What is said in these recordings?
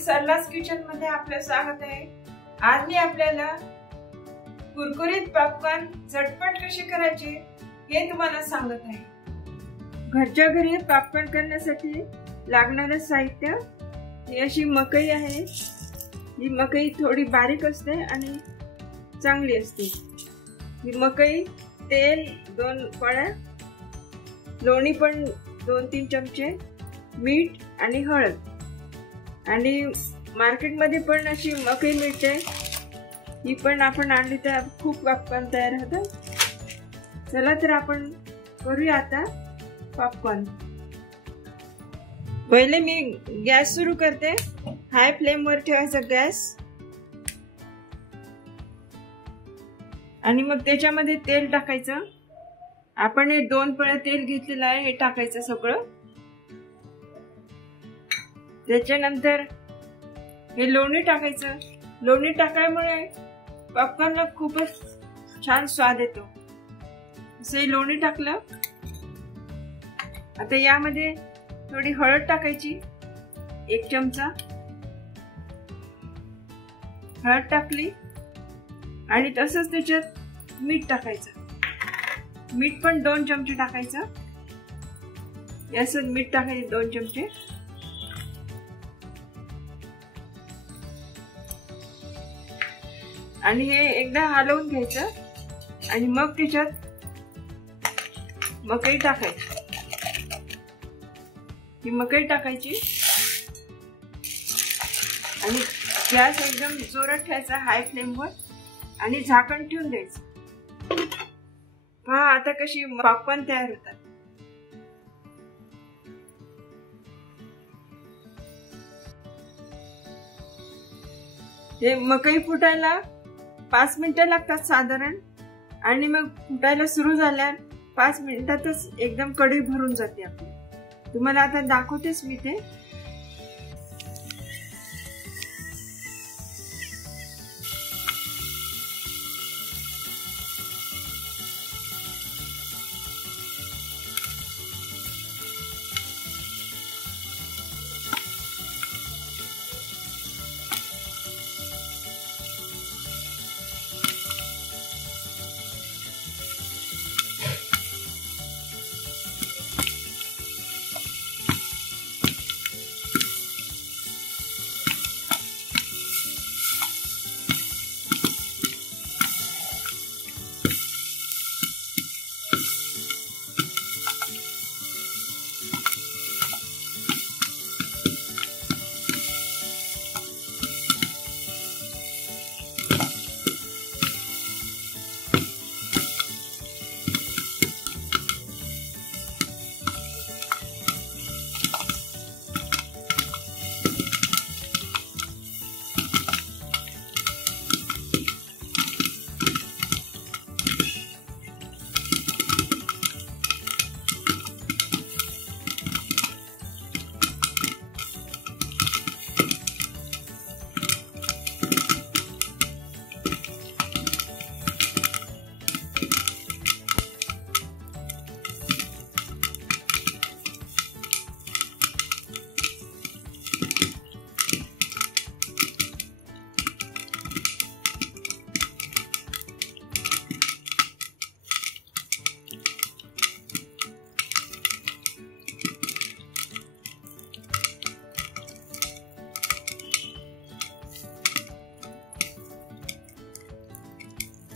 सरलास kitchen मध्ये आपलं स्वागत आहे। आज मी आपल्याला कुरकुरीत पॉपकॉर्न झटपट कसे करायचे हे तुम्हाला सांगत आहे। घरच्या घरी पॉपकॉर्न करण्यासाठी लागणारे साहित्य ही अशी मकई आहे। ही मकई थोडी बारीक असते आणि चांगली असते। ही मकई, तेल 2 पळ्या, लोणी पण 2-3 चमचे, मीठ आणि हळद। आणि मार्केट मध्ये पण अशी मकई मिळते, ही पण आपण आणली तर खूप पॉपकॉर्न तयार होतात। चला तर आपण करूया आता पॉपकॉर्न। पहिले मी गॅस सुरू करते। हाय फ्लेम वर ठेवायचा गॅस आणि मग त्याच्यामध्ये तेल टाकायचं। आपण हे 2 पळ्या तेल घेतलेलं आहे, हे टाकायचं सगळं। त्याच्यानंतर हे लोणी टाकायचं। लोणी टाकायमुळे पॉपकॉर्नला खूपच छान स्वाद येतो। असं लोणी टाकलं। आता यामध्ये थोडी हळद टाकायची, 1 चमचा हळद टाकली आणि तसंच त्याच्यात मीठ टाकायचं। मीठ पण 2 चमचे टाकायचं। याचं मीठ टाकायचे 2 चमचे। आणि हे एकदा हलवून घ्यायचं आणि मग त्याच्यात मकई टाकायची। ही मकई टाकायची आणि गॅस एकदम जोरात ठेवायचा, हाय फ्लेम वर, आणि झाकण ठेवून द्यायचं। पहा आता कशी पॉपकॉर्न तयार होतात। हे मकई फुटायला 5 मिनिटं लागतात साधारण, आणि मग फुटायला सुरू झाल्यावर 5 मिनिटातच एकदम कढई भरून जाते आपली। तुम्हाला आता दाखवतेच मी ते।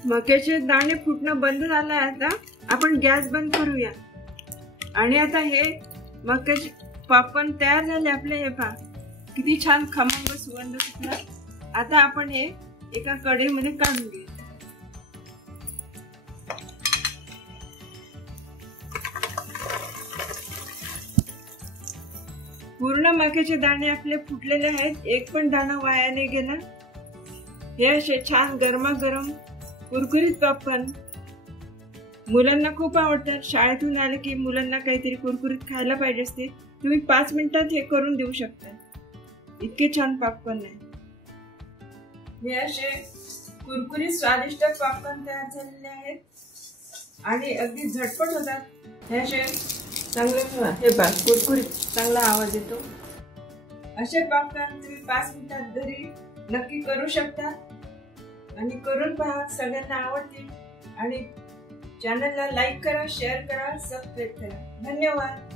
मक्याचे दाणे फुटणं बंद झालं आहे। आता आपण गॅस बंद करूया आणि आता हे मक्याचे पॉपकॉर्न तयार झाले आपले। हे पहा किती छान खमंग सुगंध सुटला। आता आपण हे एका कढईमध्ये काढून घेऊ। पूर्ण मक्याचे दाणे आपले फुटलेले आहेत, एक पण दाणा वाया नाही गेला। हे असे छान गरमागरम कुरकुरीत पॉपकॉर्न मुलांना खूप आवडतात। शाळेतून आले की मुलांना काहीतरी कुरकुरीत खायला पाहिजे असते। तुम्ही 5 मिनिटात हे करून देऊ शकता। इतके छान पॉपकॉर्न आहे। हे असे कुरकुरीत स्वादिष्ट पॉपकॉर्न तयार झालेले आहेत आणि अगदी झटपट होतात। हे असे चांगले हे बघ कुरकुरीत चांगला आवाज येतो। असे पॉपकॉर्न तुम्ही 5 मिनिटात घरी नक्की करू शकता आणि करून पहा, सगळ्यांना आवडतील. आणि चॅनलला लाईक करा, शेअर करा, सबस्क्राईब करा. धन्यवाद.